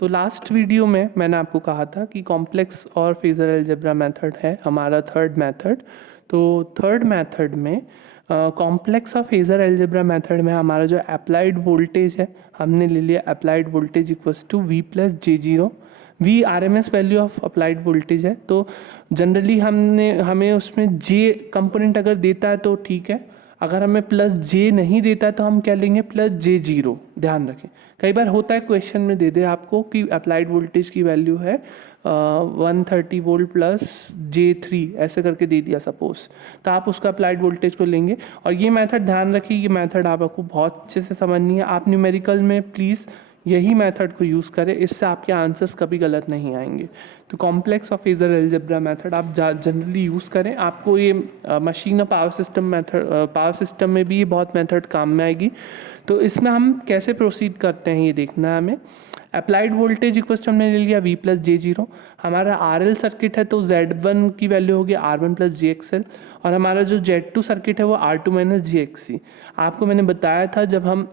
तो last video में मैंने आपको कहा था कि कॉम्प्लेक्स और फेजर अलजेब्रा मेथड है हमारा थर्ड मेथड। तो थर्ड मेथड में कॉम्प्लेक्स और फेजर अलजेब्रा मेथड में हमारा जो अप्लाइड वोल्टेज है हमने ले लिया applied voltage equals to V plus J zero. V R M S value of applied voltage है, तो जनरली हमें उसमें जे कंपोनेंट अगर देता है तो ठीक है, अगर हमें प्लस जे नहीं देता है तो हम क्या लेंगे प्लस जे जीरो। ध्यान रखें, कई बार होता है क्वेश्चन में दे दे आपको कि अप्लाइड वोल्टेज की वैल्यू है 130 वोल्ट प्लस जे थ्री, ऐसे करके दे दिया सपोज, तो आप उसका अप्लाइड वोल्टेज को लेंगे। और ये मेथड ध्यान रखिए, ये मेथड आपको बहुत अच्छे से समझनी है। आप न्यूमेरिकल में प्लीज़ यही मेथड को यूज़ करें, इससे आपके आंसर्स कभी गलत नहीं आएंगे। तो कॉम्प्लेक्स और फेजर अलजेब्रा मेथड आप जनरली यूज़ करें। आपको ये मशीन और power system method, power system में भी ये बहुत मेथड काम में आएगी। तो इसमें हम कैसे प्रोसीड करते हैं ये देखना है हमें। अप्लाइड वोल्टेज इक्वल टू हमने ले लिया वी प्लस जे जीरो। हमारा आर एल सर्किट है तो जेड वन की वैल्यू होगी R one plus G X L, और हमारा जो जेड टू सर्किट है वो R two minus G X C. आपको मैंने बताया था जब हम,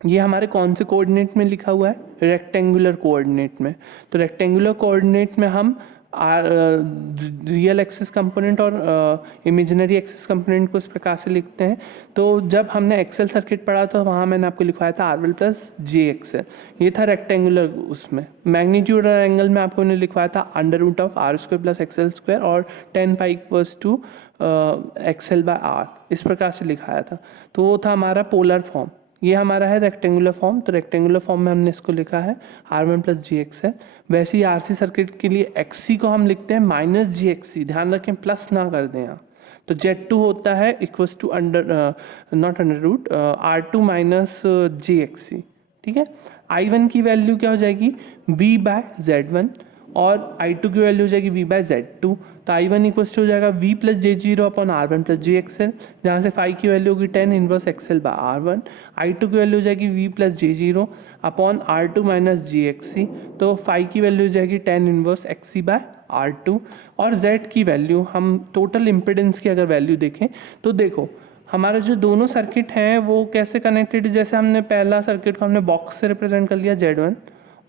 ये हमारे कौन से कोऑर्डिनेट में लिखा हुआ है, रेक्टेंगुलर कोऑर्डिनेट में। तो रेक्टेंगुलर कोऑर्डिनेट में हम रियल एक्सिस कंपोनेंट और इमेजिनरी एक्सिस कंपोनेंट को इस प्रकार से लिखते हैं। तो जब हमने एक्सेल सर्किट पढ़ा तो वहाँ मैंने आपको लिखवाया था R one plus J XL, ये था रेक्टेंगुलर। उसमें मैग्नीट्यूड और एंगल में आपको मैंने लिखवाया था under root of R square plus XL square और 10 pi equals to XL by R, इस प्रकार से लिखाया था। तो वो था हमारा पोलर फॉर्म। ये हमारा है रेक्टेंगुलर फॉर्म, तो रेक्टेंगुलर फॉर्म में हमने इसको लिखा है R one plus G X है। वैसे ही आर सी सर्किट के लिए एक्स सी को हम लिखते हैं माइनस जी एक्स सी, ध्यान रखें प्लस ना कर दें यहाँ। तो जेड टू होता है equals to not under root R two minus G X C, ठीक है। आई वन की वैल्यू क्या हो जाएगी वी बाय जेड वन, और आई टू की वैल्यू हो जाएगी वी बाय जेड टू। तो आई वन इक्वल्स टू हो जाएगा V plus J zero upon R one plus G XL, जहाँ से फाई की वैल्यू होगी 10 inverse XL by R one. I two की वैल्यू हो जाएगी V plus J zero upon R two minus G X C, तो phi की value हो जाएगी 10 inverse X C by R two. और जेड की वैल्यू, हम टोटल इम्पिडेंस की अगर वैल्यू देखें तो देखो हमारे जो दोनों सर्किट हैं वो कैसे कनेक्टेड, जैसे हमने पहला सर्किट को हमने बॉक्स से रिप्रेजेंट कर लिया जेड वन,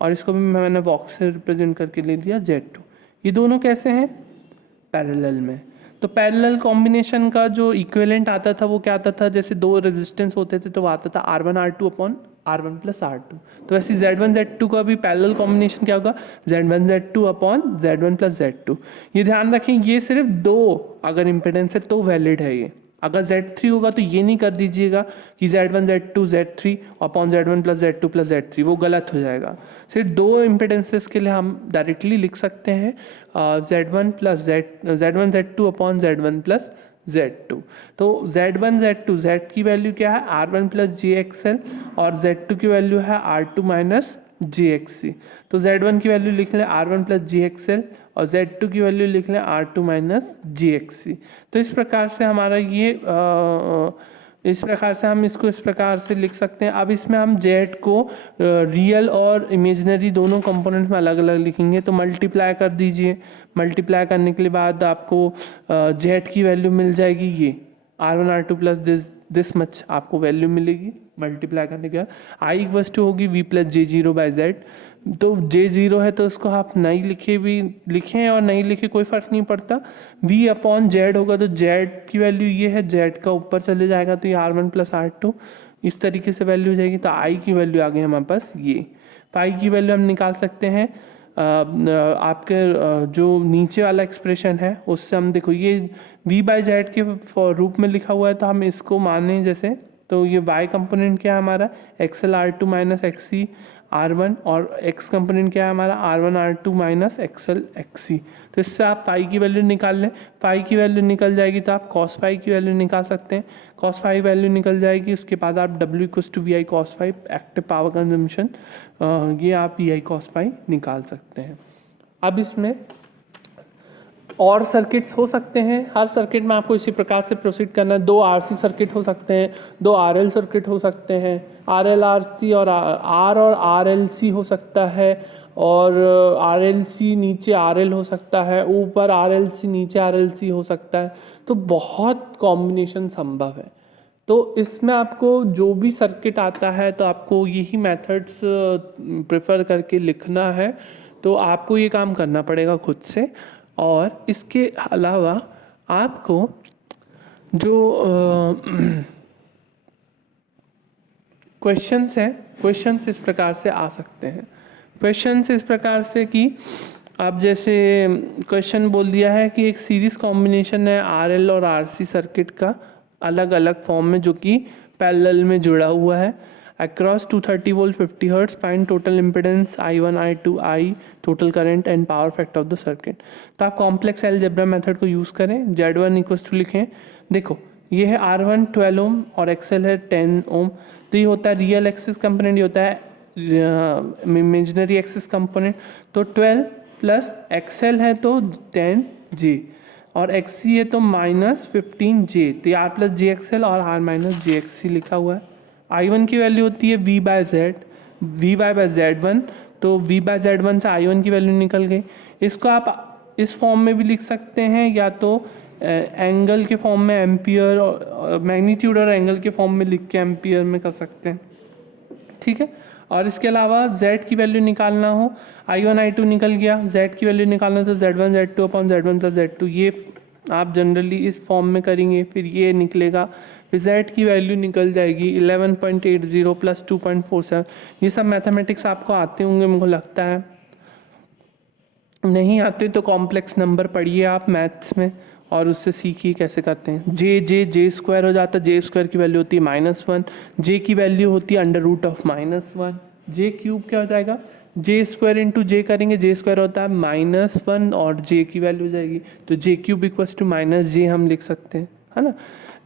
और इसको भी मैंने बॉक्स से रिप्रेजेंट करके ले लिया जेड टू। ये दोनों कैसे हैं पैरेलल में। तो पैरेलल कॉम्बिनेशन का जो इक्विवेलेंट आता था वो क्या आता था, जैसे दो रेजिस्टेंस होते थे तो वो आता था R one R two upon R one plus R two. तो वैसे जेड वन जेड टू का भी पैरेलल कॉम्बिनेशन क्या होगा Z one Z two upon Z one plus Z two. ये ध्यान रखें, ये सिर्फ दो अगर इम्पिडेंस है तो वैलिड है ये। अगर Z3 होगा तो ये नहीं कर दीजिएगा कि Z1 Z2 Z3 upon Z1 plus Z2 plus Z3, वो गलत हो जाएगा। सिर्फ दो इम्पिडेंसेस के लिए हम डायरेक्टली लिख सकते हैं Z1 plus Z1 Z2 upon Z1 plus Z2। तो Z1 Z2 Z की वैल्यू क्या है R1 प्लस जी एक्सएल, और Z2 की वैल्यू है R2 minus G X C. तो Z1 की वैल्यू लिख लें R1 प्लस जी एक्सएल और Z2 की वैल्यू लिख लें R2 minus G X C. तो इस प्रकार से हमारा ये इस प्रकार से हम इसको इस प्रकार से लिख सकते हैं। अब इसमें हम Z को रियल और इमेजिनरी दोनों कंपोनेंट्स में अलग अलग लिखेंगे। तो मल्टीप्लाई कर दीजिए, मल्टीप्लाई करने के बाद आपको Z की वैल्यू मिल जाएगी ये R1 R2 plus this much आपको वैल्यू मिलेगी मल्टीप्लाई करने के बाद। आई इक्वल्स टू होगी V plus J zero by Z. तो जे जीरो है तो उसको आप नहीं लिखे भी लिखें और नहीं लिखे कोई फ़र्क नहीं पड़ता। वी अपॉन जेड होगा तो जेड की वैल्यू ये है, जेड का ऊपर चले जाएगा तो ये R one plus R two, इस तरीके से वैल्यू हो जाएगी। तो आई की वैल्यू आ गई हमारे पास ये। पाई की वैल्यू हम निकाल सकते हैं आपके जो नीचे वाला एक्सप्रेशन है उससे। हम देखो ये v बाई जेड के रूप में लिखा हुआ है तो हम इसको माने जैसे, तो ये y कंपोनेंट क्या है हमारा XL R two minus X C R one, और x कंपोनेंट क्या है हमारा R one R two minus XL X C. तो इससे आप पाई की वैल्यू निकाल लें, पाई की वैल्यू निकल जाएगी तो आप कॉस फाई की वैल्यू निकाल सकते हैं। कॉस फाई वैल्यू निकल जाएगी, उसके बाद आप w equals to V I cos phi active power consumption, ये आप वी आई कॉस फाई निकाल सकते हैं। अब इसमें और सर्किट्स हो सकते हैं, हर सर्किट में आपको इसी प्रकार से प्रोसीड करना है। दो आरसी सर्किट हो सकते हैं, दो आरएल सर्किट हो सकते हैं, आरएल आरसी और आर और आरएलसी हो सकता है, और आरएलसी नीचे आरएल हो सकता है, ऊपर आरएलसी नीचे आरएलसी हो सकता है। तो बहुत कॉम्बिनेशन संभव है। तो इसमें आपको जो भी सर्किट आता है तो आपको यही मेथड्स प्रेफर करके लिखना है। तो आपको ये काम करना पड़ेगा खुद से। और इसके अलावा आपको जो क्वेश्चंस हैं, क्वेश्चंस इस प्रकार से आ सकते हैं। क्वेश्चंस इस प्रकार से कि आप जैसे क्वेश्चन बोल दिया है कि एक सीरीज कॉम्बिनेशन है आरएल और आरसी सर्किट का अलग अलग फॉर्म में जो कि पैरेलल में जुड़ा हुआ है across 230 volt 50 hertz, find total impedance I1 I2 I total current and power factor of the circuit. तो आप कॉम्प्लेक्स अलजेब्रा मेथड को यूज़ करें। Z1 इक्वल्स टू लिखें, देखो ये है R1 12 ओम और XL है 10 ओम। तो ये होता है रियल एक्सिस कंपोनेंट, ये होता है इमेजिनरी एक्सिस कंपोनेंट। तो 12 प्लस XL है तो 10J और XC है तो -15J। तो ये R प्लस JXL और R माइनस JXC लिखा हुआ है। I1 की वैल्यू होती है V/Z, VY/Z1। तो V/Z1 से I1 की वैल्यू निकल गई। इसको आप इस फॉर्म में भी लिख सकते हैं या तो एंगल के फॉर्म में एम्पियर और मैग्नीट्यूड और एंगल के फॉर्म में लिख के एम्पियर में कर सकते हैं, ठीक है। और इसके अलावा Z की वैल्यू निकालना हो, I1 I2 निकल गया, Z की वैल्यू निकालना हो तो Z1 Z2 upon Z1 plus Z2, ये आप जनरली इस फॉर्म में करेंगे। फिर ये निकलेगा, फिर Z की वैल्यू निकल जाएगी 11.80 प्लस 2.47। ये सब मैथमेटिक्स आपको आते होंगे मुझे लगता है, नहीं आते तो कॉम्प्लेक्स नंबर पढ़िए आप मैथ्स में और उससे सीखिए कैसे करते हैं। जे स्क्वायर हो जाता है, जे स्क्वायर की वैल्यू होती है -1, जे की वैल्यू होती है √(-1), जे क्यूब क्या हो जाएगा, जे स्क्वायर इंटू जे करेंगे, जे स्क्वायर होता है -1 और जे की वैल्यू हो जाएगी तो जे क्यूब इक्वल्स टू -j हम लिख सकते हैं, है ना।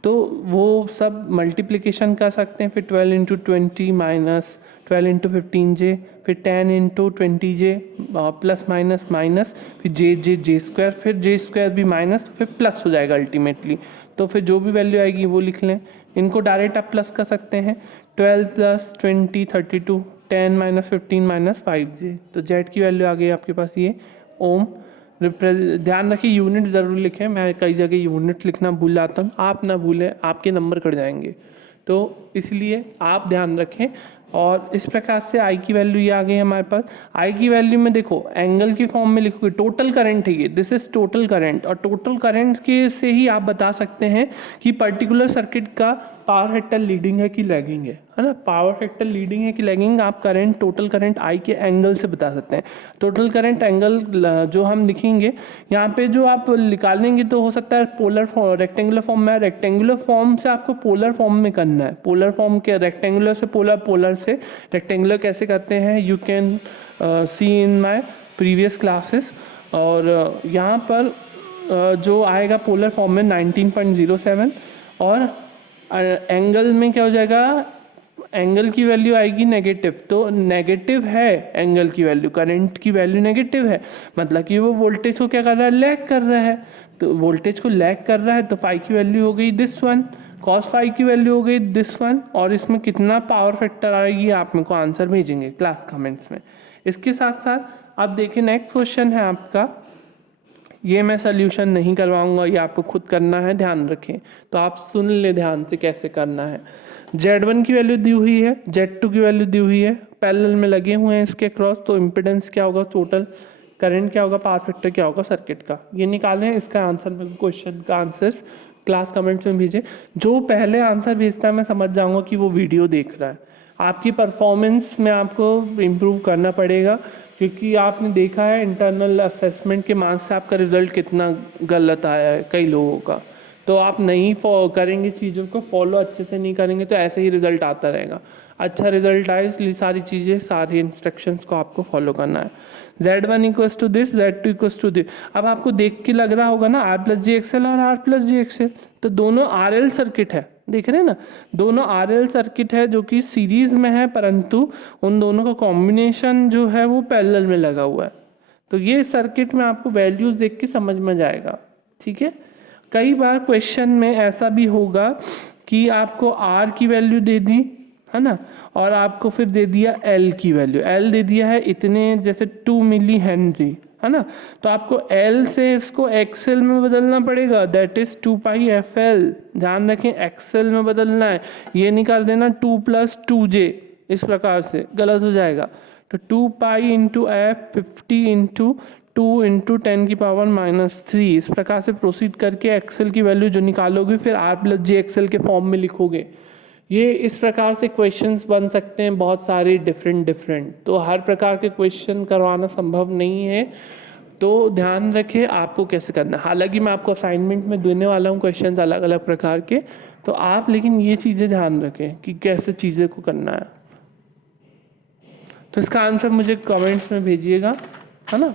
तो वो सब मल्टीप्लिकेशन कर सकते हैं। फिर 12 इंटू 20 माइनस 12 इंटू 15J, फिर 10 into 20J plus minus minus, फिर जे स्क्वायर, फिर जे स्क्वायर भी माइनस, फिर प्लस हो जाएगा अल्टीमेटली। तो फिर जो भी वैल्यू आएगी वो लिख लें। इनको डायरेक्ट आप प्लस कर सकते हैं। 12 प्लस 20 32, 10 माइनस 15 माइनस 5J। तो जेड की वैल्यू आ गई आपके पास ये ओम। ध्यान रखिए यूनिट ज़रूर लिखें, मैं कई जगह यूनिट्स लिखना भूल जाता हूँ, आप ना भूलें, आपके नंबर कट जाएंगे। तो इसलिए आप ध्यान रखें। और इस प्रकार से आई की वैल्यू ये आ गई हमारे पास। आई की वैल्यू में देखो एंगल की फॉर्म में लिखोगे, टोटल करंट है ये, दिस इज टोटल करंट। और टोटल करंट के से ही आप बता सकते हैं कि पर्टिकुलर सर्किट का पावर फैक्टर लीडिंग है कि लैगिंग है ना। पावर फैक्टर लीडिंग है कि लैगिंग आप करंट, टोटल करंट आई के एंगल से बता सकते हैं। टोटल करंट एंगल जो हम लिखेंगे यहाँ पे, जो आप निकालेंगे तो हो सकता है पोलर फॉर्म, रेक्टेंगुलर फॉर्म में। रेक्टेंगुलर फॉर्म से आपको पोलर फॉर्म में करना है। पोलर फॉर्म के रेक्टेंगुलर से पोलर, पोलर से रेक्टेंगुलर कैसे करते हैं you can see in my previous classes. और यहाँ पर जो आएगा पोलर फॉर्म में 19.07 और एंगल में क्या हो जाएगा, एंगल की वैल्यू आएगी नेगेटिव। तो नेगेटिव है एंगल की वैल्यू, करंट की वैल्यू नेगेटिव है, मतलब कि वो वोल्टेज को क्या कर रहा है, लैग कर रहा है। तो वोल्टेज को लैग कर रहा है तो फाई की वैल्यू हो गई दिस वन, कॉस फाई की वैल्यू हो गई दिस वन। और इसमें कितना पावर फैक्टर आएगी आप मेरे को आंसर भेजेंगे क्लास कमेंट्स में। इसके साथ साथ आप देखिए नेक्स्ट क्वेश्चन है आपका, ये मैं सोल्यूशन नहीं करवाऊंगा, ये आपको खुद करना है, ध्यान रखें। तो आप सुन ले ध्यान से कैसे करना है। Z1 की वैल्यू दी हुई है, Z2 की वैल्यू दी हुई है, पैरेलल में लगे हुए हैं इसके क्रॉस। तो इम्पिडेंस क्या होगा, टोटल करंट क्या होगा, पावर फैक्टर क्या होगा सर्किट का, ये निकालें। इसका आंसर में क्वेश्चन का आंसर्स क्लास कमेंट्स में भेजें। जो पहले आंसर भेजता है मैं समझ जाऊँगा कि वो वीडियो देख रहा है। आपकी परफॉर्मेंस में आपको इम्प्रूव करना पड़ेगा, क्योंकि आपने देखा है इंटरनल असेसमेंट के मार्क्स से आपका रिज़ल्ट कितना गलत आया है कई लोगों का। तो आप नहीं करेंगे चीज़ों को फॉलो, अच्छे से नहीं करेंगे तो ऐसे ही रिज़ल्ट आता रहेगा। अच्छा रिज़ल्ट आए इसलिए सारी चीज़ें, सारी इंस्ट्रक्शंस को आपको फॉलो करना है। Z1 equals to this, Z2 equals to this. अब आपको देख के लग रहा होगा ना R प्लस JXL और R प्लस JXL, तो दोनों RL सर्किट है, देख रहे हैं ना, दोनों RL सर्किट है जो कि सीरीज में है, परंतु उन दोनों का कॉम्बिनेशन जो है वो पैरेलल में लगा हुआ है। तो ये सर्किट में आपको वैल्यूज़ देख के समझ में जाएगा, ठीक है। कई बार क्वेश्चन में ऐसा भी होगा कि आपको R की वैल्यू दे दी है ना, और आपको फिर दे दिया L की वैल्यू, L दे दिया है इतने, जैसे 2 मिली हेनरी, है ना। तो आपको एल से इसको एक्सएल में बदलना पड़ेगा, दैट इज 2πfl। ध्यान रखें एक्सएल में बदलना है, ये नहीं कर देना 2 + 2j, इस प्रकार से गलत हो जाएगा। तो 2π इंटू एफ 50 इंटू 2 इंटू 10⁻³ इस प्रकार से प्रोसीड करके एक्सेल की वैल्यू जो निकालोगे फिर r+j एक्सेल के फॉर्म में लिखोगे। ये इस प्रकार से क्वेश्चंस बन सकते हैं बहुत सारे डिफरेंट। तो हर प्रकार के क्वेश्चन करवाना संभव नहीं है, तो ध्यान रखें आपको कैसे करना है। हालांकि मैं आपको असाइनमेंट में देने वाला हूँ क्वेश्चन अलग अलग प्रकार के, तो आप लेकिन ये चीज़ें ध्यान रखें कि कैसे चीज़ें को करना है। तो इसका आंसर मुझे कमेंट्स में भेजिएगा, है ना।